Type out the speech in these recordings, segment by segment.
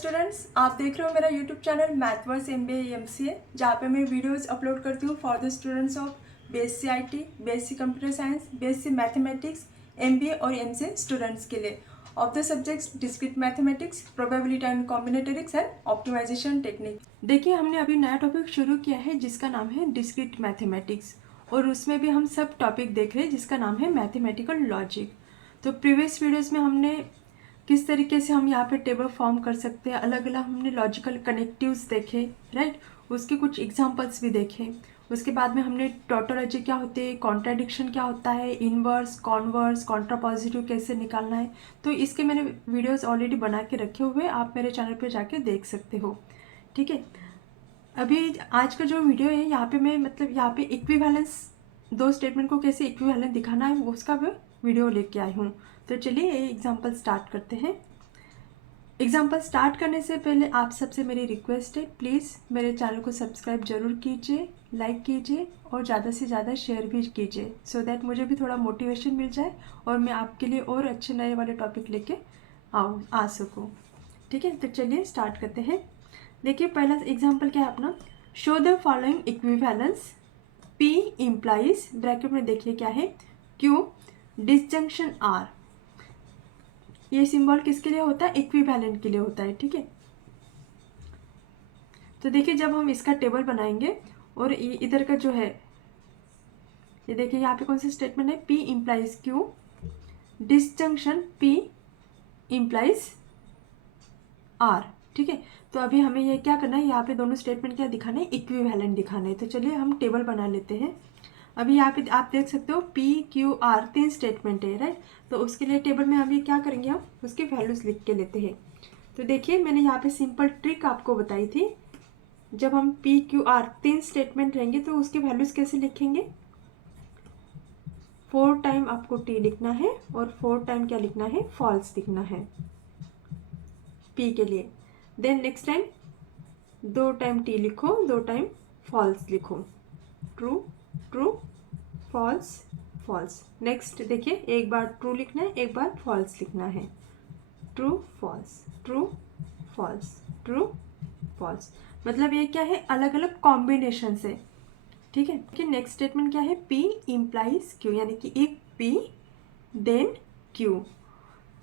Students, आप देख रहे हो मेरा YouTube channel Mathverse MBA MCA, जहाँ पे मैं वीडियोस अपलोड करती हूँ for the students of BSc IT, BSc computer science, BSc mathematics, MBA और MCA स्टूडेंट्स के लिए of the subjects discrete mathematics, probability and combinatorics and optimization technique. देखिए, हमने अभी नया टॉपिक शुरू किया है जिसका नाम है डिस्क्रीट मैथमेटिक्स, और उसमें भी हम सब टॉपिक देख रहे हैं जिसका नाम है मैथमेटिकल लॉजिक। तो प्रीवियस वीडियोज़ में हमने किस तरीके से हम यहाँ पे टेबल फॉर्म कर सकते हैं, अलग अलग हमने लॉजिकल कनेक्टिव्स देखे, राइट। उसके कुछ एग्जांपल्स भी देखे। उसके बाद में हमने टोटोलॉजी क्या होते हैं, कॉन्ट्राडिक्शन क्या होता है, इनवर्स, कॉन्वर्स, कॉन्ट्रापॉजिटिव कैसे निकालना है। तो इसके मैंने वीडियोस ऑलरेडी बना के रखे हुए, आप मेरे चैनल पे जाके देख सकते हो, ठीक है। अभी आज का जो वीडियो है यहाँ पे मैं यहाँ पे इक्विवेलेंस, दो स्टेटमेंट को कैसे इक्विवेलेंट दिखाना है उसका भी वीडियो लेके आई हूँ। तो चलिए ये एग्जांपल स्टार्ट करते हैं। एग्जांपल स्टार्ट करने से पहले आप सबसे मेरी रिक्वेस्ट है, प्लीज़ मेरे चैनल को सब्सक्राइब जरूर कीजिए, लाइक कीजिए और ज़्यादा से ज़्यादा शेयर भी कीजिए, सो दैट मुझे भी थोड़ा मोटिवेशन मिल जाए और मैं आपके लिए और अच्छे नए वाले टॉपिक लेके आ सकूँ, ठीक है। तो चलिए स्टार्ट करते हैं। देखिए, पहला एग्जाम्पल क्या है अपना, show the following equivalence P implies, bracket में देखिए क्या है, Q डिसजंक्शन R। ये सिंबल किसके लिए होता है, इक्विवेलेंट के लिए होता है, ठीक है। तो देखिए, जब हम इसका टेबल बनाएंगे और इधर का जो है, ये देखिए यहाँ पे कौन सा स्टेटमेंट है, P implies Q disjunction P implies R, ठीक है। तो अभी हमें ये क्या करना है, यहाँ पे दोनों स्टेटमेंट क्या दिखाना है, इक्विवेलेंट दिखाना है। तो चलिए हम टेबल बना लेते हैं। अभी यहाँ पे आप देख सकते हो P Q R तीन स्टेटमेंट है, राइट। तो उसके लिए टेबल में अभी क्या करेंगे, हम उसकी वैल्यूज लिख के लेते हैं। तो देखिए, मैंने यहाँ पे सिंपल ट्रिक आपको बताई थी। जब हम P Q R तीन स्टेटमेंट रहेंगे तो उसकी वैल्यूज कैसे लिखेंगे, 4 टाइम आपको T लिखना है और 4 टाइम क्या लिखना है, फॉल्स लिखना है P के लिए। Then next time 2 time T लिखो, 2 टाइम फॉल्स लिखो, true true false false. Next देखिए, एक बार ट्रू लिखना है, एक बार फॉल्स लिखना है, true false true false true false. मतलब ये क्या है, अलग अलग कॉम्बिनेशन से, ठीक है। कि नेक्स्ट स्टेटमेंट क्या है, P इम्प्लाइज Q, यानी कि इफ P देन Q।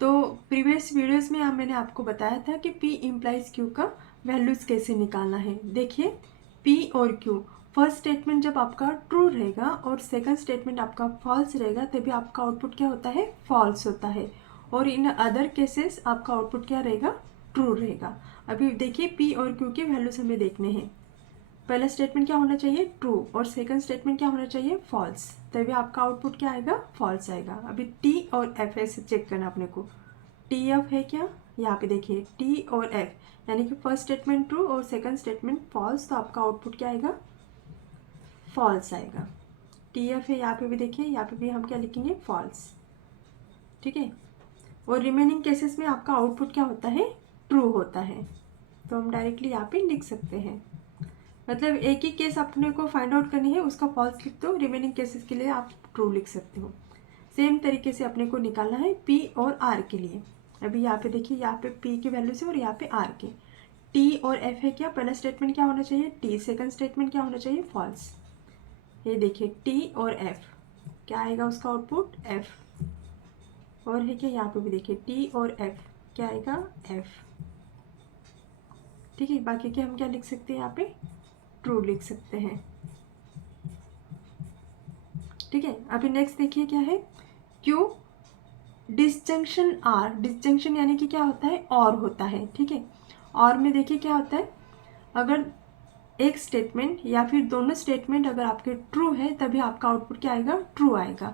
तो प्रीवियस वीडियोस में मैंने आपको बताया था कि P इम्प्लाइज Q का वैल्यूज कैसे निकालना है। देखिए, P और Q, फर्स्ट स्टेटमेंट जब आपका ट्रू रहेगा और सेकंड स्टेटमेंट आपका फॉल्स रहेगा, तभी आपका आउटपुट क्या होता है, फॉल्स होता है। और इन अदर केसेस आपका आउटपुट क्या रहेगा, ट्रू रहेगा। अभी देखिए, P और Q के वैल्यूज हमें देखने हैं। पहला स्टेटमेंट क्या होना चाहिए, ट्रू, और सेकंड स्टेटमेंट क्या होना चाहिए, फॉल्स, तभी आपका आउटपुट क्या आएगा, फॉल्स आएगा। अभी T और F ऐसे चेक करना अपने को, T F है क्या, यहाँ पे देखिए T और F, यानी कि फर्स्ट स्टेटमेंट ट्रू और सेकंड स्टेटमेंट फॉल्स, तो आपका आउटपुट क्या आएगा, फॉल्स आएगा। T F है यहाँ पे भी देखिए, यहाँ पे भी हम क्या लिखेंगे, फॉल्स, ठीक है। और रिमेनिंग केसेस में आपका आउटपुट क्या होता है, ट्रू होता है। तो हम डायरेक्टली यहाँ पे लिख सकते हैं, मतलब एक ही केस अपने को फाइंड आउट करनी है, उसका फॉल्स लिख दो, रिमेनिंग केसेस के लिए आप ट्रू लिख सकते हो। सेम तरीके से अपने को निकालना है P और R के लिए। अभी यहाँ पे देखिए, यहाँ पे P की वैल्यू से और यहाँ पे R के। T और F है क्या, पहला स्टेटमेंट क्या होना चाहिए, T, सेकंड स्टेटमेंट क्या होना चाहिए, फॉल्स। ये देखिए T और F, क्या आएगा उसका आउटपुट, F। और है क्या, यहाँ पे भी देखिए T और F, क्या आएगा, F, ठीक है। बाकी के हम क्या लिख सकते हैं, यहाँ पे ट्रू लिख सकते हैं, ठीक है। अभी नेक्स्ट देखिए क्या है, Q डिसजंक्शन R, डिसजंक्शन यानी कि क्या होता है, और होता है, ठीक है। और में देखिए क्या होता है, अगर एक स्टेटमेंट या फिर दोनों स्टेटमेंट अगर आपके ट्रू है तभी आपका आउटपुट क्या आएगा, ट्रू आएगा।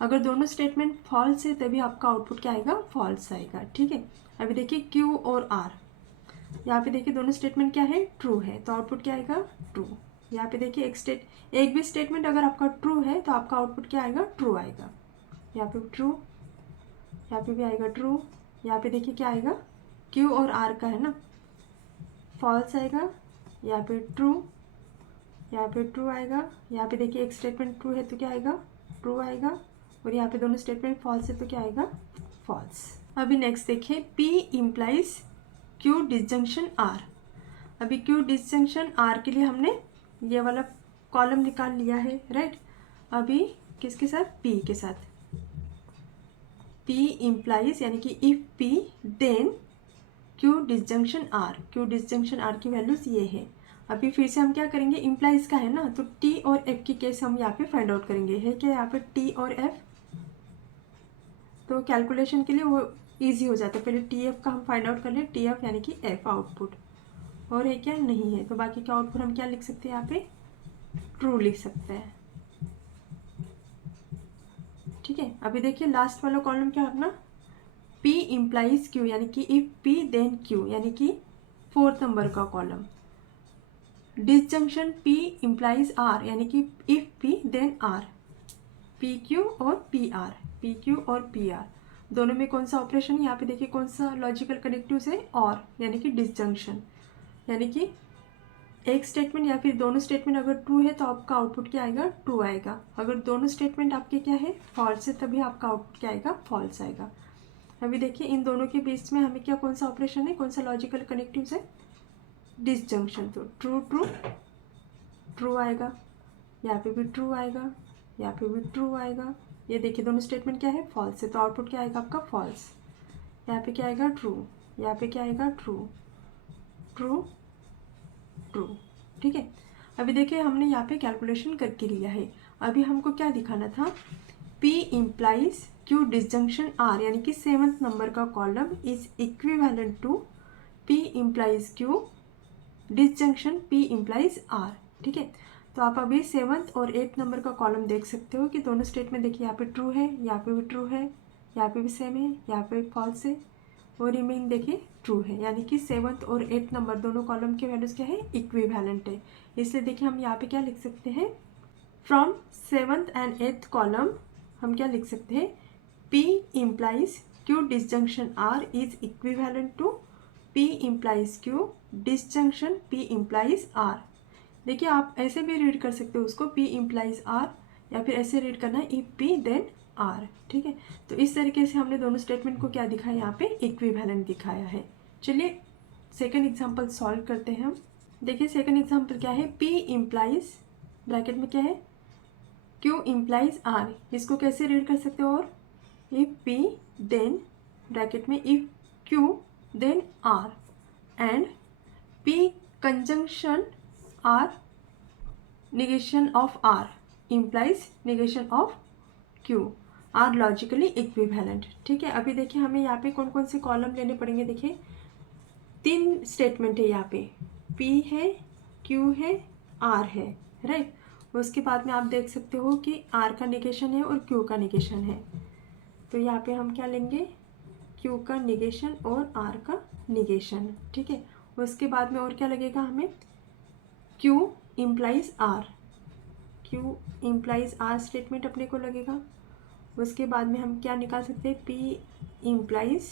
अगर दोनों स्टेटमेंट फॉल्स है तभी आपका आउटपुट क्या आएगा, फॉल्स आएगा, ठीक है। अभी देखिए Q और R, यहाँ पे देखिए दोनों स्टेटमेंट क्या है, ट्रू है, तो आउटपुट क्या आएगा, ट्रू। यहाँ पे देखिए एक भी स्टेटमेंट अगर आपका ट्रू है तो आपका आउटपुट क्या आएगा, ट्रू आएगा। यहाँ पे ट्रू, यहाँ पे भी आएगा ट्रू। यहाँ पे देखिए क्या आएगा, Q और R का है ना, फॉल्स आएगा। यहाँ पे ट्रू, यहाँ पे ट्रू आएगा। यहाँ पे देखिए एक स्टेटमेंट ट्रू है तो क्या आएगा, ट्रू आएगा। और यहाँ पे दोनों स्टेटमेंट फॉल्स है तो क्या आएगा, फॉल्स। अभी नेक्स्ट देखिए, P implies Q disjunction R. अभी क्यू डिसजंक्शन आर के लिए हमने ये वाला कॉलम निकाल लिया है, राइट। अभी किसके साथ, पी के साथ। पी इम्प्लाइज यानी कि if P then Q disjunction R. Q disjunction R की वैल्यूज ये है। अभी फिर से हम क्या करेंगे, इम्प्लाइज का है ना, तो टी और एफ की केस हम यहाँ पे फाइंड आउट करेंगे। है क्या यहाँ पे टी और एफ, तो कैलकुलेशन के लिए वो इजी हो जाता है। पहले टी एफ का हम फाइंड आउट कर लें, टी एफ यानी कि एफ आउटपुट, और है क्या, नहीं है, तो बाकी का आउटपुट हम क्या लिख सकते हैं यहाँ पे, ट्रू लिख सकते हैं। ठीक है, अभी देखिए लास्ट वाला कॉलम क्या है अपना, P इम्प्लाइज Q, यानी कि इफ P देन Q, यानी कि 4th नंबर का column. Disjunction P implies R, यानी कि if P then R। PQ और PR, PQ और PR दोनों में कौन सा ऑपरेशन, यहाँ पे देखिए कौन सा लॉजिकल कनेक्टिव है, और यानी कि डिसजंक्शन, यानी कि एक स्टेटमेंट या फिर दोनों स्टेटमेंट अगर ट्रू है तो आपका आउटपुट क्या आएगा, ट्रू आएगा। अगर दोनों स्टेटमेंट आपके क्या है, फॉल्स है, तभी आपका आउटपुट क्या आएगा, फॉल्स आएगा। अभी देखिए इन दोनों के बीच में हमें क्या, कौन सा ऑपरेशन है, कौन सा लॉजिकल कनेक्टिव है, डिसजंक्शन। तो ट्रू ट्रू ट्रू आएगा, यहाँ पे भी ट्रू आएगा, यहाँ पे भी ट्रू आएगा। ये देखिए दोनों स्टेटमेंट क्या है, फॉल्स है, तो आउटपुट क्या आएगा आपका, फॉल्स। यहाँ पे क्या आएगा, ट्रू, यहाँ पे क्या आएगा, ट्रू ट्रू ट्रू। ठीक है, अभी देखिए हमने यहाँ पे कैलकुलेशन करके लिया है। अभी हमको क्या दिखाना था, P implies Q disjunction R, यानी कि 7th नंबर का column is equivalent to P implies Q disjunction P implies R। ठीक है, तो आप अभी 7th और 8th नंबर का कॉलम देख सकते हो कि दोनों स्टेटमेंट देखिए, यहाँ पे ट्रू है, यहाँ पे भी ट्रू है, यहाँ पे भी सेम है, यहाँ पे फॉल्स है, और रिमेन देखिए ट्रू है, यानी कि 7th और 8th नंबर दोनों कॉलम के वैल्यूज क्या है, इक्विवेलेंट है। इसलिए देखिए हम यहाँ पे क्या लिख सकते हैं, from 7th and 8th column हम क्या लिख सकते हैं, P implies Q disjunction R is equivalent to P implies Q disjunction P implies R। देखिए आप ऐसे भी रीड कर सकते हो उसको, P इम्प्लाइज R, या फिर ऐसे रीड करना है इफ P देन R। ठीक है, तो इस तरीके से हमने दोनों स्टेटमेंट को क्या दिखाया, यहाँ पे इक्विवेलेंट दिखाया है। चलिए सेकेंड एग्जाम्पल सॉल्व करते हैं हम। देखिए सेकेंड एग्जाम्पल क्या है, P इम्प्लाइज ब्रैकेट में क्या है, Q इम्प्लाइज R, इसको कैसे रीड कर सकते हो, और इफ P देन ब्रैकेट में if Q then R and P conjunction R negation of R implies negation of Q are logically equivalent. ठीक है, अभी देखिए हमें यहाँ पे कौन कौन से कॉलम लेने पड़ेंगे, देखिए 3 स्टेटमेंट है यहाँ पे, P है, Q है, R है, राइट। उसके बाद में आप देख सकते हो कि R का निगेशन है और Q का निगेशन है, तो यहाँ पे हम क्या लेंगे, Q का निगेशन और R का निगेशन। ठीक है, उसके बाद में और क्या लगेगा हमें, Q implies R, Q implies R statement अपने को लगेगा। उसके बाद में हम क्या निकाल सकते हैं, P implies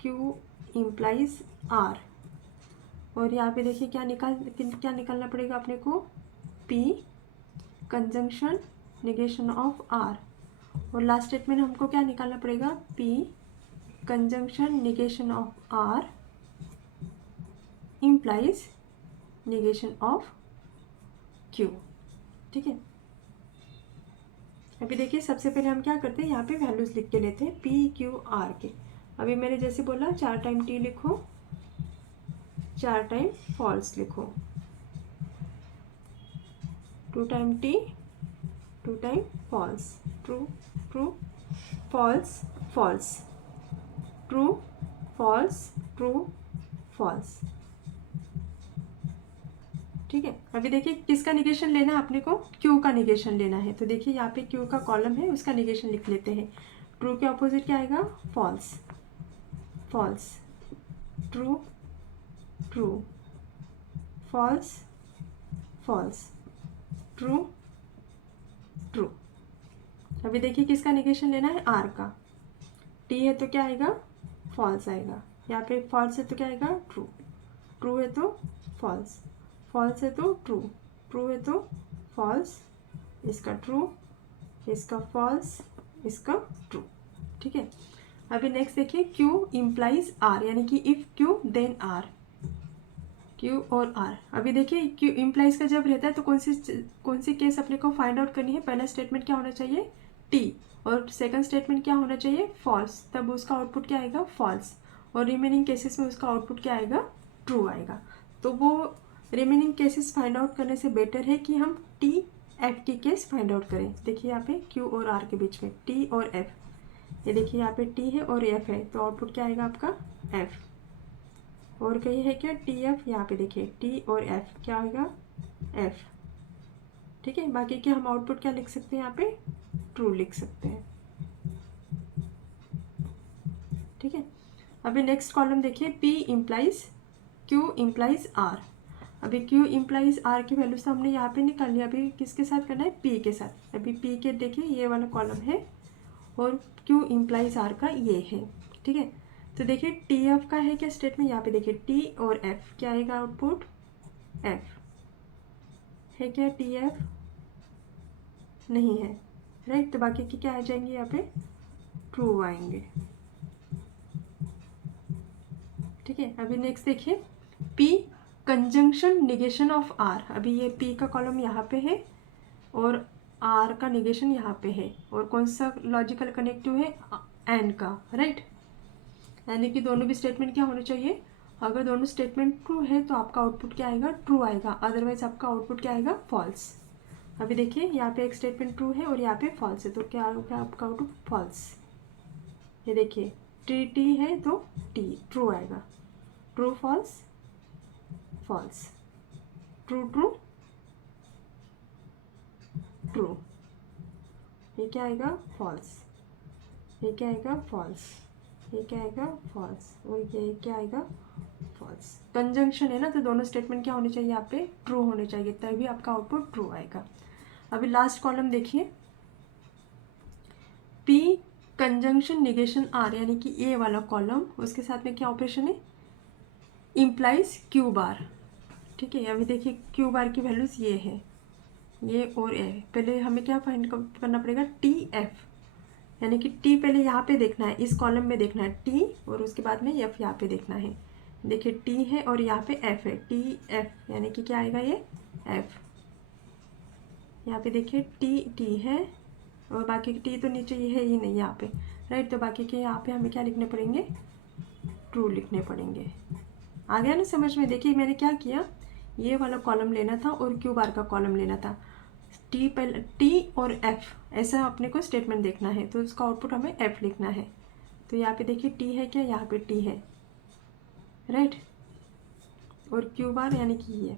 Q implies R, और यहाँ पे देखिए क्या निकालना पड़ेगा अपने को, P conjunction negation of R, और लास्ट स्टेटमेंट हमको क्या निकालना पड़ेगा, P conjunction negation of R implies negation of Q। ठीक है, अभी देखिए सबसे पहले हम क्या करते हैं, यहाँ पे वैल्यूज लिख के लेते हैं P Q R के। अभी मैंने जैसे बोला 4 टाइम T लिखो, 4 टाइम फॉल्स लिखो, 2 time T 2 time false, true true false false, true false true false. ठीक है, अभी देखिए किसका निगेशन लेना है अपने को, Q का निगेशन लेना है, तो देखिए यहाँ पे Q का कॉलम है, उसका निगेशन लिख लेते हैं। ट्रू के ऑपोजिट क्या आएगा, false false, true true false false, true true. अभी देखिए किसका निगेशन लेना है, R का। T है तो क्या आएगा, फॉल्स आएगा, यहाँ पे फॉल्स है तो क्या आएगा, ट्रू, ट्रू है तो फॉल्स, फॉल्स है तो ट्रू, ट्रू है तो फॉल्स, इसका ट्रू, इसका फॉल्स, इसका ट्रू। ठीक है, अभी नेक्स्ट देखिए क्यू इम्प्लाइज आर, यानी कि if Q then R, Q और आर। अभी देखिए क्यू इम्प्लाइज का जब रहता है तो कौन सी केस अपने को फाइंड आउट करनी है। पहला स्टेटमेंट क्या होना चाहिए, टी, और सेकंड स्टेटमेंट क्या होना चाहिए, फॉल्स, तब उसका आउटपुट क्या आएगा, फॉल्स, और रिमेनिंग केसेस में उसका आउटपुट क्या आएगा, ट्रू आएगा। तो वो रिमेनिंग केसेस फाइंड आउट करने से बेटर है कि हम टी एफ की केस फाइंड आउट करें। देखिए यहाँ पे क्यू और आर के बीच में टी और एफ, ये देखिए यहाँ पे टी है और एफ है, तो आउटपुट क्या आएगा आपका एफ। और कहीं है क्या टी एफ, यहाँ पे देखिए टी और एफ क्या आएगा एफ। ठीक है, बाकी के हम आउटपुट क्या लिख सकते हैं, यहाँ पे ट्रू लिख सकते हैं। ठीक है, अभी नेक्स्ट कॉलम देखिए P implies Q implies R. अभी क्यू इम्प्लाइज आर की वैल्यूज तो हमने यहाँ पे निकाल लिया, अभी किसके साथ करना है, पी के साथ। अभी पी के देखिए ये वाला कॉलम है और क्यू इम्प्लाइज आर का ये है। ठीक है, तो देखिए टी एफ का है क्या स्टेटमेंट, यहाँ पे देखिए टी और एफ क्या आएगा आउटपुट एफ है क्या, टी एफ नहीं है, राइट, तो बाकी की क्या आ जाएंगे, यहाँ पे ट्रू आएंगे। ठीक है, अभी नेक्स्ट देखिए P conjunction negation of R. अभी ये पी का कॉलम यहाँ पे है और आर का निगेशन यहाँ पे है, और कौन सा लॉजिकल कनेक्टिव है, एंड का, राइट, यानी कि दोनों भी स्टेटमेंट क्या होने चाहिए, अगर दोनों स्टेटमेंट ट्रू है तो आपका आउटपुट क्या आएगा, ट्रू आएगा, अदरवाइज आपका आउटपुट क्या आएगा, फॉल्स। अभी देखिए यहाँ पे एक स्टेटमेंट ट्रू है और यहाँ पे फॉल्स है, तो क्या होगा आपका आउटपुट फॉल्स। ये देखिए टी टी है तो टी ट्रू आएगा, true false false, true true true, ये क्या आएगा फॉल्स, ये क्या आएगा फॉल्स, ये क्या आएगा फॉल्स, और ये क्या आएगा फॉल्स। कंजंक्शन है ना, तो दोनों स्टेटमेंट क्या होने चाहिए, यहाँ पे ट्रू होने चाहिए, तभी आपका आउटपुट ट्रू आएगा। अभी लास्ट कॉलम देखिए पी कंजंक्शन निगेशन आर, यानी कि ए वाला कॉलम, उसके साथ में क्या ऑपरेशन है, इम्प्लाइज क्यू बार। ठीक है, अभी देखिए क्यू बार की वैल्यूज ये है, ये और ए। पहले हमें क्या फाइंड करना पड़ेगा, टी एफ, यानी कि टी पहले यहाँ पे देखना है, इस कॉलम में देखना है टी, और उसके बाद में एफ यहाँ पे देखना है। देखिए टी है और यहाँ पे एफ है, टी एफ यानी कि क्या आएगा, ये एफ। यहाँ पे देखिए टी टी है और बाकी टी तो नीचे ये है ही नहीं यहाँ पे, राइट, तो बाकी के यहाँ पे हमें क्या लिखने पड़ेंगे, ट्रू लिखने पड़ेंगे। आ गया ना समझ में। देखिए मैंने क्या किया, ये वाला कॉलम लेना था और क्यू बार का कॉलम लेना था, टी पहले टी और एफ ऐसा अपने को स्टेटमेंट देखना है, तो उसका आउटपुट हमें एफ लिखना है। तो यहाँ पे देखिए टी है क्या, यहाँ पे टी है, राइट, और क्यू बार यानी कि ये,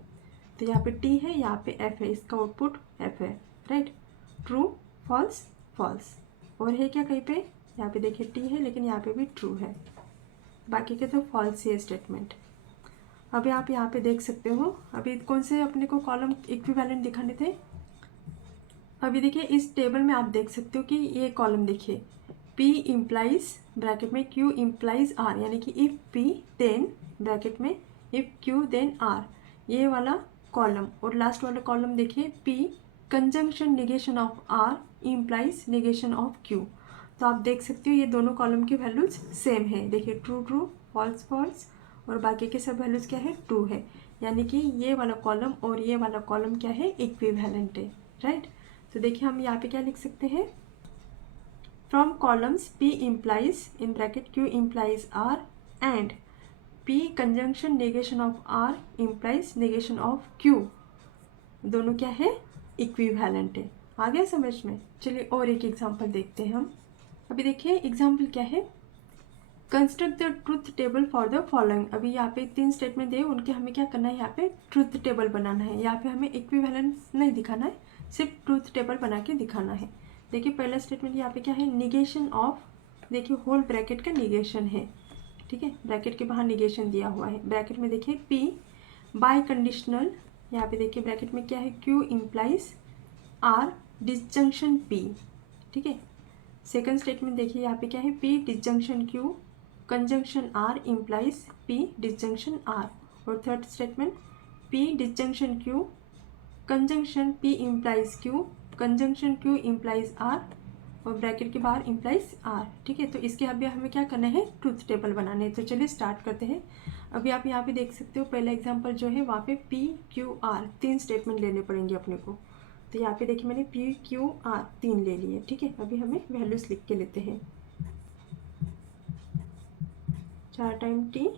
तो यहाँ पे टी है, यहाँ पे एफ है, इसका आउटपुट एफ है, राइट, ट्रू फॉल्स फॉल्स। और है क्या कहीं पे, यहाँ पे देखिए टी है लेकिन यहाँ पे भी ट्रू है, बाकी के तो फॉल्स है स्टेटमेंट। अभी आप यहाँ पे देख सकते हो, अभी कौन से अपने को कॉलम इक्विवेलेंट दिखाने थे। अभी देखिए इस टेबल में आप देख सकते हो कि ये कॉलम देखिए P इम्प्लाइज ब्रैकेट में Q इम्प्लाइज R, यानी कि इफ P देन ब्रैकेट में इफ Q देन R, ये वाला कॉलम। और लास्ट वाला कॉलम देखिए P conjunction negation of R implies negation of Q। तो आप देख सकते हो ये दोनों कॉलम की वैल्यूज सेम है, देखिए ट्रू ट्रू फॉल्स फॉल्स, और बाकी के सब वैल्यूज क्या है, ट्रू है, यानी कि ये वाला कॉलम और ये वाला कॉलम क्या है, इक्विवेलेंट है, राइट। तो देखिए हम यहाँ पे क्या लिख सकते हैं, from columns P implies in bracket Q implies R and P conjunction negation of R implies negation of Q, दोनों क्या है, इक्विवेलेंट है। आ गया समझ में। चलिए और एक एग्जांपल देखते हैं हम। अभी देखिए एग्जांपल क्या है, construct the truth table for the following. अभी यहाँ पे 3 स्टेटमेंट दिए, उनके हमें क्या करना है, यहाँ पे ट्रुथ टेबल बनाना है। यहाँ पे हमें इक्विवेलेंस नहीं दिखाना है, सिर्फ ट्रुथ टेबल बना के दिखाना है। देखिए पहला स्टेटमेंट यहाँ पे क्या है, निगेशन ऑफ, देखिए होल ब्रैकेट का निगेशन है, ठीक है, ब्रैकेट के बाहर निगेशन दिया हुआ है। ब्रैकेट में देखिए P बाय कंडीशनल, यहाँ पे देखिए ब्रैकेट में क्या है, Q implies R disjunction P, ठीक है। सेकंड स्टेटमेंट देखिए यहाँ पे क्या है, P disjunction Q conjunction R implies P disjunction R। और third statement P disjunction Q conjunction P implies Q conjunction Q implies R और ब्रैकेट के बाहर इम्प्लाइज आर, ठीक है। तो इसके अभी हमें क्या करना है, ट्रूथ टेबल बनाना है। तो चलिए स्टार्ट करते हैं। अभी आप यहाँ पे देख सकते हो पहला एग्जांपल जो है वहाँ पे पी क्यू आर 3 स्टेटमेंट लेने पड़ेंगे अपने को। तो यहाँ पे देखिए मैंने पी क्यू आर 3 ले लिए, ठीक है। अभी हमें वैल्यूज लिख के लेते हैं। 4 time T,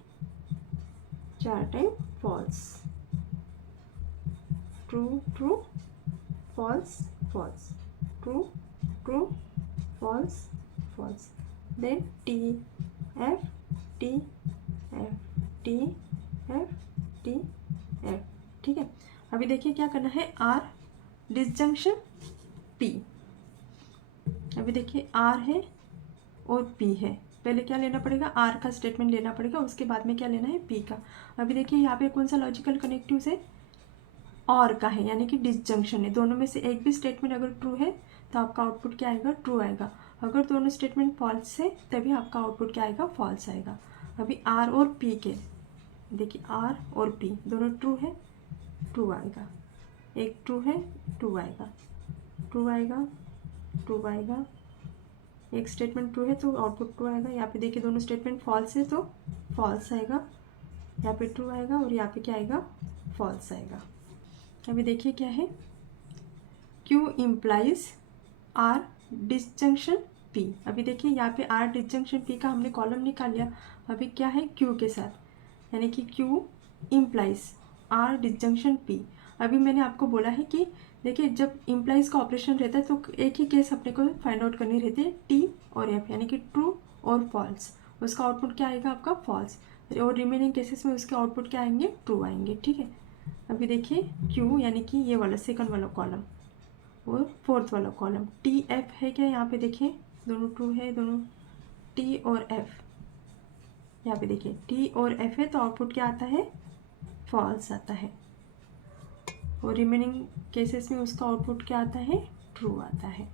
4 time false, true true, false false, true true, false false, then T F T F T F T F, ठीक है। अभी देखिए क्या करना है, आर डिसजंक्शन पी। अभी देखिए आर है और पी है, पहले क्या लेना पड़ेगा, आर का स्टेटमेंट लेना पड़ेगा, उसके बाद में क्या लेना है, पी का। अभी देखिए यहाँ पे कौन सा लॉजिकल कनेक्टिव है, और का है, यानी कि डिसजंक्शन है। दोनों में से एक भी स्टेटमेंट अगर ट्रू है तो आपका आउटपुट क्या आएगा, ट्रू आएगा। अगर दोनों स्टेटमेंट फॉल्स है तभी आपका आउटपुट क्या आएगा, फॉल्स आएगा। अभी आर और पी के देखिए, आर और पी दोनों ट्रू है, ट्रू आएगा। एक ट्रू है, ट्रू आएगा, ट्रू आएगा, ट्रू आएगा। एक स्टेटमेंट ट्रू है तो आउटपुट ट्रू आएगा। यहाँ पे देखिए दोनों स्टेटमेंट फॉल्स है तो फॉल्स आएगा। यहाँ पे ट्रू आएगा और यहाँ पे क्या आएगा, फॉल्स आएगा। अभी देखिए क्या है, Q implies R disjunction P। अभी देखिए यहाँ पे R डिसजंक्शन P का हमने कॉलम निकाल लिया। अभी क्या है, Q के साथ, यानी कि Q implies R disjunction P। अभी मैंने आपको बोला है कि देखिए जब इम्प्लाइज का ऑपरेशन रहता है तो एक ही केस अपने को फाइंड आउट करनी रहती है, T और F, यानी कि ट्रू और फॉल्स। उसका आउटपुट क्या आएगा, आपका फॉल्स, और रिमेनिंग केसेस में उसके आउटपुट क्या आएंगे, ट्रू आएंगे, ठीक है। अभी देखिए Q यानी कि ये वाला सेकंड वाला कॉलम और फोर्थ वाला कॉलम, टी एफ है क्या, यहाँ पे देखिए दोनों ट्रू है, दोनों टी और एफ। यहाँ पे देखिए टी और एफ है तो आउटपुट क्या आता है, फॉल्स आता है, और रिमेनिंग केसेस में उसका आउटपुट क्या आता है, ट्रू आता है,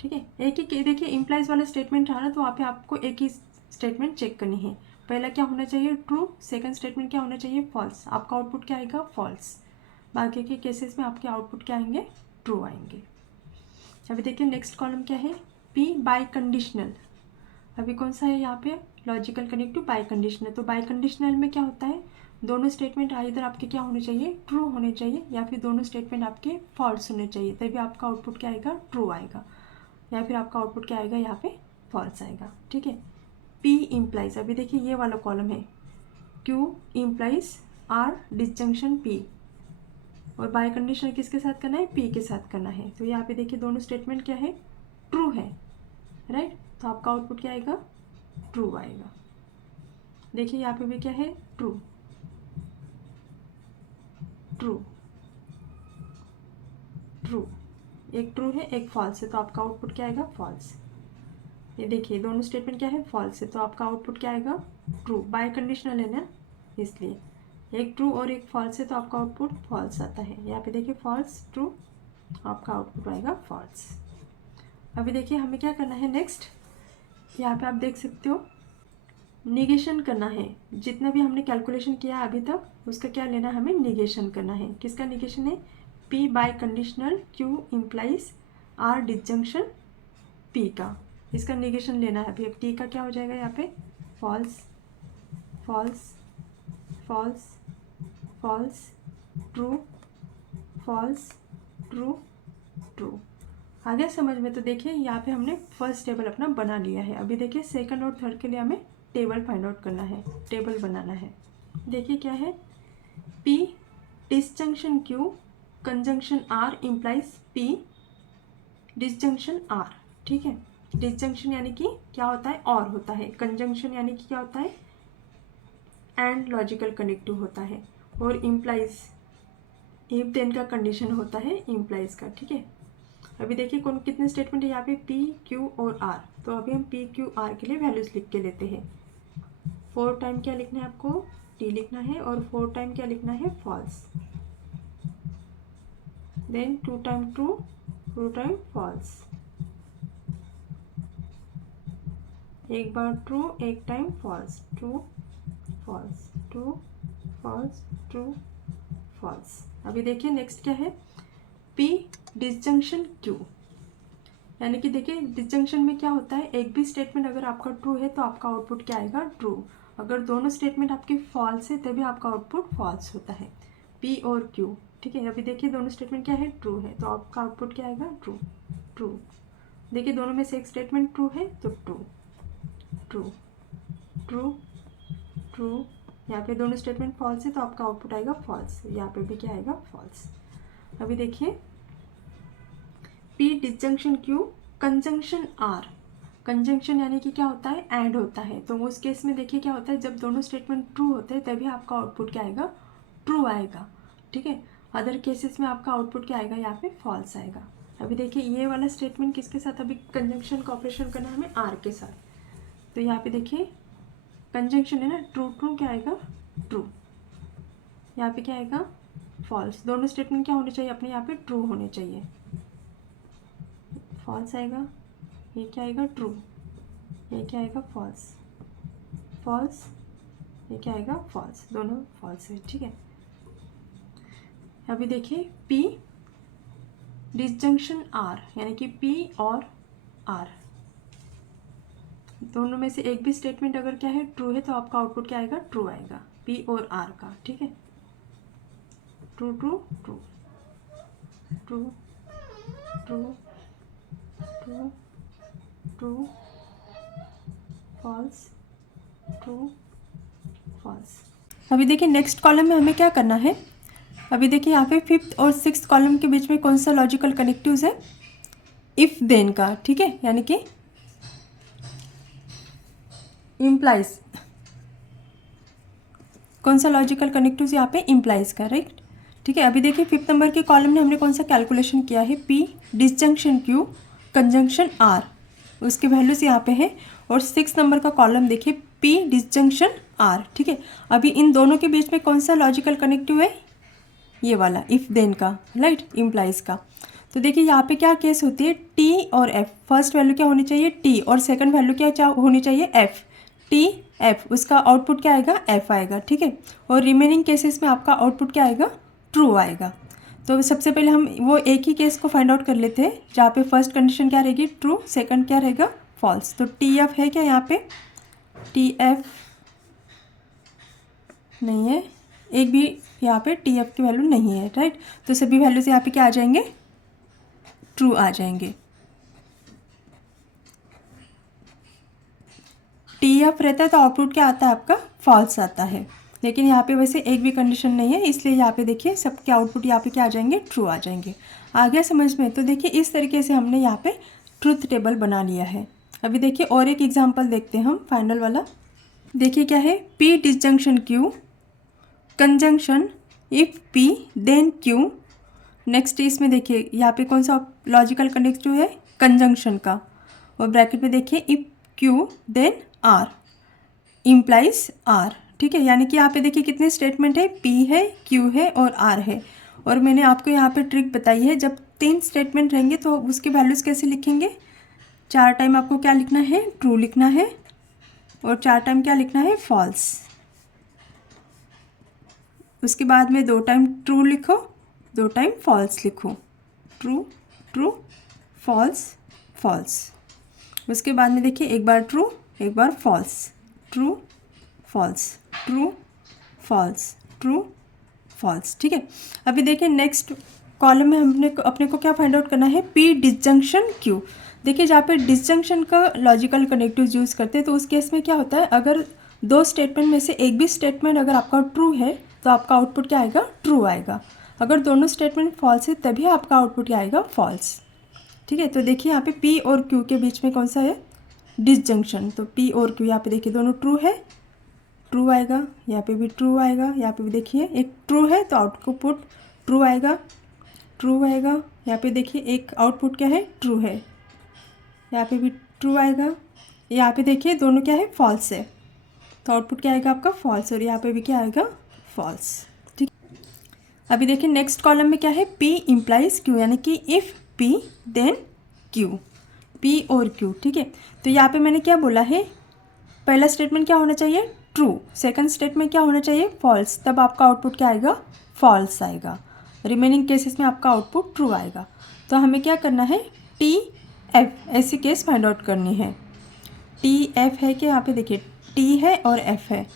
ठीक है। एक ही देखिए इम्प्लाइज वाला स्टेटमेंट रहा ना, तो वहाँ पे आपको एक ही स्टेटमेंट चेक करनी है। पहला क्या होना चाहिए, ट्रू, सेकंड स्टेटमेंट क्या होना चाहिए, फॉल्स। आपका आउटपुट क्या आएगा, फॉल्स। बाकी के केसेस में आपके आउटपुट क्या आएंगे, ट्रू आएंगे। अभी देखिए नेक्स्ट कॉलम क्या है, पी बाय कंडीशनल। अभी कौन सा है यहाँ पे, लॉजिकल कनेक्टिव बाय कंडीशनल। तो बाय कंडीशनल में क्या होता है, दोनों स्टेटमेंट इधर आपके क्या होने चाहिए, ट्रू होने चाहिए, या फिर दोनों स्टेटमेंट आपके फॉल्स होने चाहिए, तभी आपका आउटपुट क्या आएगा, ट्रू आएगा, या फिर आपका आउटपुट क्या आएगा, यहाँ पे फॉल्स आएगा, ठीक है। पी इम्प्लाइज, अभी देखिए ये वाला कॉलम है, Q implies R disjunction P, और बाय कंडीशनल किसके साथ करना है, पी के साथ करना है। तो यहाँ पे देखिए दोनों स्टेटमेंट क्या है, ट्रू है, राइट। तो आपका आउटपुट क्या आएगा, ट्रू आएगा। देखिए यहाँ पे भी क्या है, ट्रू ट्रू ट्रू, एक ट्रू है एक फॉल्स है, तो आपका आउटपुट क्या आएगा, फॉल्स। ये देखिए दोनों स्टेटमेंट क्या है, फॉल्स है, तो आपका आउटपुट क्या आएगा, ट्रू। बाय कंडीशनल है ना, इसलिए एक ट्रू और एक फॉल्स है तो आपका आउटपुट फॉल्स आता है। यहाँ पे देखिए फॉल्स ट्रू, आपका आउटपुट आएगा फॉल्स। अभी देखिए हमें क्या करना है नेक्स्ट, यहाँ पे आप देख सकते हो निगेशन करना है। जितना भी हमने कैलकुलेशन किया अभी तक उसका क्या लेना है, हमें निगेशन करना है। किसका निगेशन है, P biconditional Q implies R disjunction P का, इसका निगेशन लेना है। अभी अब टी का क्या हो जाएगा, यहाँ पे false false false false, true false, true true. आ गया समझ में। तो देखिए यहाँ पे हमने फर्स्ट टेबल अपना बना लिया है। अभी देखिए सेकंड और थर्ड के लिए हमें टेबल फाइंड आउट करना है, टेबल बनाना है। देखिए क्या है, P disjunction Q conjunction R implies P disjunction R, ठीक है। डिसजंक्शन यानी कि क्या होता है, और होता है। कंजंक्शन यानी कि क्या होता है, एंड लॉजिकल कनेक्टिव होता है। और इम्प्लाइज इफ देन का कंडीशन होता है इम्प्लाइज का, ठीक है। अभी देखिए कौन कितने स्टेटमेंट है यहाँ पे, P Q और R। तो अभी हम P Q R के लिए वैल्यूज लिख के लेते हैं। 4 टाइम क्या लिखना है आपको, T लिखना है, और 4 टाइम क्या लिखना है, false. Then 2 time true, 2 time false, एक बार ट्रू एक time false, true false, true false, true false. अभी देखिए नेक्स्ट क्या है, P डिसजंक्शन Q। यानी कि देखिए डिसजंक्शन में क्या होता है, एक भी स्टेटमेंट अगर आपका ट्रू है तो आपका आउटपुट क्या आएगा, ट्रू। अगर दोनों स्टेटमेंट आपके फॉल्स है तभी आपका आउटपुट फॉल्स होता है, पी और क्यू। ठीक है, अभी देखिए दोनों स्टेटमेंट क्या है, ट्रू है, तो आपका आउटपुट क्या आएगा, ट्रू। ट्रू, देखिए दोनों में से एक स्टेटमेंट ट्रू है तो ट्रू, ट्रू, ट्रू, ट्रू। यहाँ पे दोनों स्टेटमेंट फॉल्स है तो आपका आउटपुट आएगा फॉल्स, यहाँ पे भी क्या आएगा, फॉल्स। अभी देखिए P disjunction Q conjunction R. Conjunction यानी कि क्या होता है, ऐड होता है, तो उस केस में देखिए क्या होता है, जब दोनों स्टेटमेंट ट्रू होते हैं तभी आपका आउटपुट क्या आएगा, ट्रू आएगा। ठीक है, अदर केसेस में आपका आउटपुट क्या आएगा, यहाँ पे फॉल्स आएगा। अभी देखिए ये वाला स्टेटमेंट किसके साथ, अभी कंजंक्शन का ऑपरेशन करना है हमें आर के साथ, तो यहाँ पे देखिए कंजंक्शन है ना, ट्रू ट्रू क्या आएगा, ट्रू। यहाँ पे क्या आएगा, फॉल्स। दोनों स्टेटमेंट क्या होने चाहिए अपने यहाँ पे, ट्रू होने चाहिए, फॉल्स आएगा। ये क्या आएगा, ट्रू, ये क्या आएगा, फॉल्स, फॉल्स, ये क्या आएगा, फॉल्स, दोनों फॉल्स है। ठीक है, अभी देखिए P डिसजंक्शन R, यानी कि P और R दोनों में से एक भी स्टेटमेंट अगर क्या है, ट्रू है, तो आपका आउटपुट क्या आएगा, ट्रू आएगा, P और R का। ठीक है, true true true, true true true, true, false, true, false. अभी देखिए नेक्स्ट कॉलम में हमें क्या करना है, अभी देखिए यहाँ पे फिफ्थ और सिक्स्थ कॉलम के बीच में कौन सा लॉजिकल कनेक्टिव्स है, इफ देन का। ठीक है, यानी कि इम्प्लाइज, कौन सा लॉजिकल कनेक्टिव्स यहाँ पे, इम्प्लाइज का, राइट। ठीक है, अभी देखिए फिफ्थ नंबर के कॉलम में हमने कौन सा कैलकुलेशन किया है, P disjunction Q conjunction R, उसके वैल्यूज यहाँ पे है। और सिक्स नंबर का कॉलम देखिए पी डिसजंक्शन आर। ठीक है, अभी इन दोनों के बीच में कौन सा लॉजिकल कनेक्टिव है, ये वाला इफ देन का, राइट, इम्प्लाइज का। तो देखिए यहाँ पे क्या केस होती है, टी और एफ, फर्स्ट वैल्यू क्या होनी चाहिए, टी, और सेकंड वैल्यू क्या होनी चाहिए, एफ, टी एफ, उसका आउटपुट क्या आएगा, एफ आएगा। ठीक है, और रिमेनिंग केसेस में आपका आउटपुट क्या आएगा, ट्रू आएगा। तो सबसे पहले हम वो एक ही केस को फाइंड आउट कर लेते हैं, जहाँ पे फर्स्ट कंडीशन क्या रहेगी, ट्रू, सेकंड क्या रहेगा, फॉल्स। तो टी एफ है क्या यहाँ पे, टी एफ नहीं है, एक भी यहाँ पे टी एफ की वैल्यू नहीं है, राइट। तो सभी वैल्यूज यहाँ पे क्या आ जाएंगे, ट्रू आ जाएंगे। टी एफ रहता है तो आउटपुट क्या आता है आपका, फॉल्स आता है। लेकिन यहाँ पे वैसे एक भी कंडीशन नहीं है, इसलिए यहाँ पे देखिए सबके आउटपुट यहाँ पे क्या आ जाएंगे, ट्रू आ जाएंगे। आ गया समझ में। तो देखिए इस तरीके से हमने यहाँ पे ट्रुथ टेबल बना लिया है। अभी देखिए और एक एग्जाम्पल देखते हैं हम, फाइनल वाला। देखिए क्या है, P disjunction Q conjunction if P then Q. Next इसमें देखिए यहाँ पे कौन सा लॉजिकल कनेक्टिव है, कंजंक्शन का, और ब्रैकेट में देखिए if Q then R implies R. ठीक है, यानी कि यहाँ पे देखिए कितने स्टेटमेंट है, पी है, क्यू है और आर है। और मैंने आपको यहाँ पे ट्रिक बताई है, जब 3 स्टेटमेंट रहेंगे तो उसके वैल्यूज़ कैसे लिखेंगे, 4 टाइम आपको क्या लिखना है, ट्रू लिखना है, और 4 टाइम क्या लिखना है, फॉल्स। उसके बाद में 2 टाइम ट्रू लिखो, 2 टाइम फॉल्स लिखो, ट्रू ट्रू फॉल्स फॉल्स। उसके बाद में देखिए एक बार ट्रू, एक बार false, true false, true false, true false. ठीक है, अभी देखिए नेक्स्ट कॉलम में हमने अपने को क्या फाइंड आउट करना है, पी डिसजंक्शन क्यू। देखिए जहाँ पे डिसजंक्शन का लॉजिकल कनेक्टिव यूज़ करते हैं तो उस केस में क्या होता है, अगर 2 स्टेटमेंट में से एक भी स्टेटमेंट अगर आपका ट्रू है तो आपका आउटपुट क्या आएगा, ट्रू आएगा। अगर दोनों स्टेटमेंट फॉल्स है तभी आपका आउटपुट क्या आएगा, फॉल्स। ठीक है, तो देखिए यहाँ पे पी और क्यू के बीच में कौन सा है, डिसजंक्शन। तो पी और क्यू यहाँ पे देखिए दोनों ट्रू है, ट्रू आएगा, यहाँ पे भी ट्रू आएगा, यहाँ पे भी देखिए एक ट्रू है तो आउटपुट ट्रू आएगा, ट्रू आएगा। यहाँ पे देखिए एक आउटपुट क्या है, ट्रू है, यहाँ पे भी ट्रू आएगा। यहाँ पे देखिए दोनों क्या है, फॉल्स है, तो आउटपुट क्या आएगा आपका, फॉल्स, और यहाँ पे भी क्या आएगा, फॉल्स। ठीक, अभी देखिए नेक्स्ट कॉलम में क्या है, पी इम्प्लाइज क्यू, यानी कि if P then Q, P और क्यू। ठीक है, तो यहाँ पे मैंने क्या बोला है, पहला स्टेटमेंट क्या होना चाहिए, ट्रू, सेकंड स्टेटमेंट क्या होना चाहिए, फॉल्स, तब आपका आउटपुट क्या आएगा, फॉल्स आएगा। रिमेनिंग केसेस में आपका आउटपुट ट्रू आएगा। तो हमें क्या करना है, टी एफ, ऐसी केस फाइंड आउट करनी है। टी एफ है कि यहाँ पे देखिए टी है और एफ है,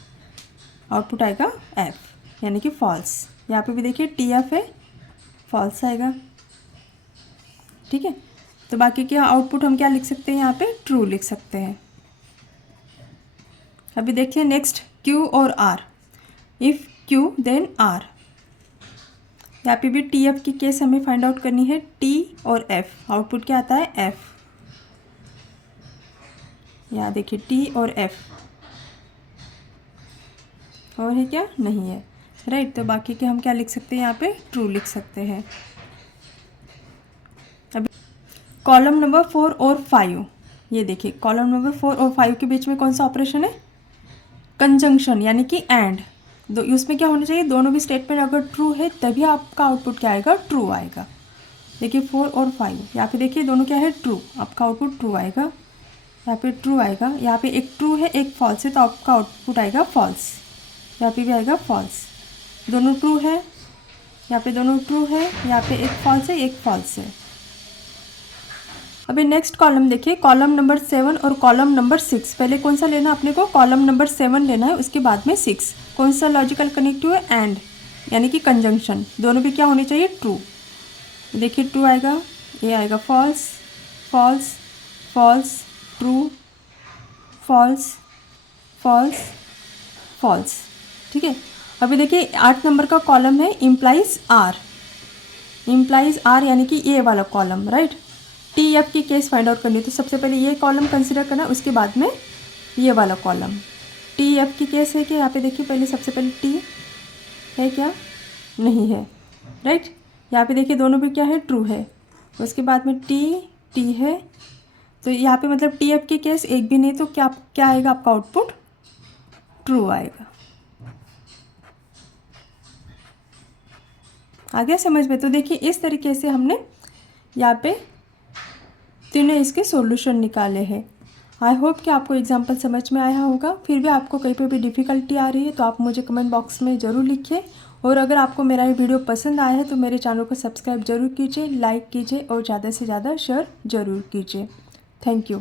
आउटपुट आएगा एफ, यानी कि फॉल्स। यहाँ पे भी देखिए टी एफ है, फॉल्स आएगा। ठीक है, तो बाकी क्या आउटपुट हम क्या लिख सकते हैं यहाँ पे, ट्रू लिख सकते हैं। अभी देखिए नेक्स्ट क्यू और R. If Q then R, यहाँ पे भी टी एफ की केस हमें फाइंड आउट करनी है। टी और एफ, आउटपुट क्या आता है एफ। यहाँ देखिए टी और एफ, और है क्या, नहीं है, राइट। तो बाकी के हम क्या लिख सकते हैं यहाँ पे, ट्रू लिख सकते हैं। अभी कॉलम नंबर 4 और 5, ये देखिए कॉलम नंबर 4 और 5 के बीच में कौन सा ऑपरेशन है, कंजंक्शन, यानी कि एंड। उसमें क्या होना चाहिए, दोनों भी स्टेटमेंट अगर ट्रू है तभी आपका आउटपुट क्या आएगा, ट्रू आएगा। देखिए 4 और 5, यहाँ पे देखिए दोनों क्या है, ट्रू, आपका आउटपुट ट्रू आएगा। यहाँ पे ट्रू आएगा, यहाँ पे एक ट्रू है एक फॉल्स है, तो आपका आउटपुट आएगा फॉल्स। यहाँ पे भी आएगा फॉल्स, दोनों ट्रू है, यहाँ पे दोनों ट्रू है, यहाँ पे एक फॉल्स है एक फॉल्स है। अभी नेक्स्ट कॉलम देखिए, कॉलम नंबर 7 और कॉलम नंबर 6। पहले कौन सा लेना अपने को, कॉलम नंबर 7 लेना है, उसके बाद में 6। कौन सा लॉजिकल कनेक्टिव है, एंड, यानी कि कंजंक्शन। दोनों भी क्या होने चाहिए, ट्रू। देखिए ट्रू आएगा, ये आएगा false, false, false, true, false, false, false. ठीक है, अभी देखिए 8 नंबर का कॉलम है, इम्प्लाइज आर। इम्प्लाइज आर यानी कि ये वाला कॉलम, राइट। टी एफ की केस फाइंड आउट करनी है, तो सबसे पहले ये कॉलम कंसिडर करना, उसके बाद में ये वाला कॉलम। टी एफ की केस है कि यहाँ पे देखिए पहले सबसे पहले टी है क्या, नहीं है, राइट। यहाँ पे देखिए दोनों भी क्या है, ट्रू है। उसके बाद में टी है, तो यहाँ पे मतलब टी एफ की केस एक भी नहीं, तो क्या क्या आएगा आपका आउटपुट, ट्रू आएगा। आ गया समझ में। तो देखिए इस तरीके से हमने यहाँ पे तीनों इसके सॉल्यूशन निकाले हैं। आई होप कि आपको एग्जाम्पल समझ में आया होगा। फिर भी आपको कहीं पे भी डिफ़िकल्टी आ रही है तो आप मुझे कमेंट बॉक्स में ज़रूर लिखिए। और अगर आपको मेरा ये वीडियो पसंद आया है तो मेरे चैनल को सब्सक्राइब ज़रूर कीजिए, लाइक कीजिए और ज़्यादा से ज़्यादा शेयर ज़रूर कीजिए। Thank you.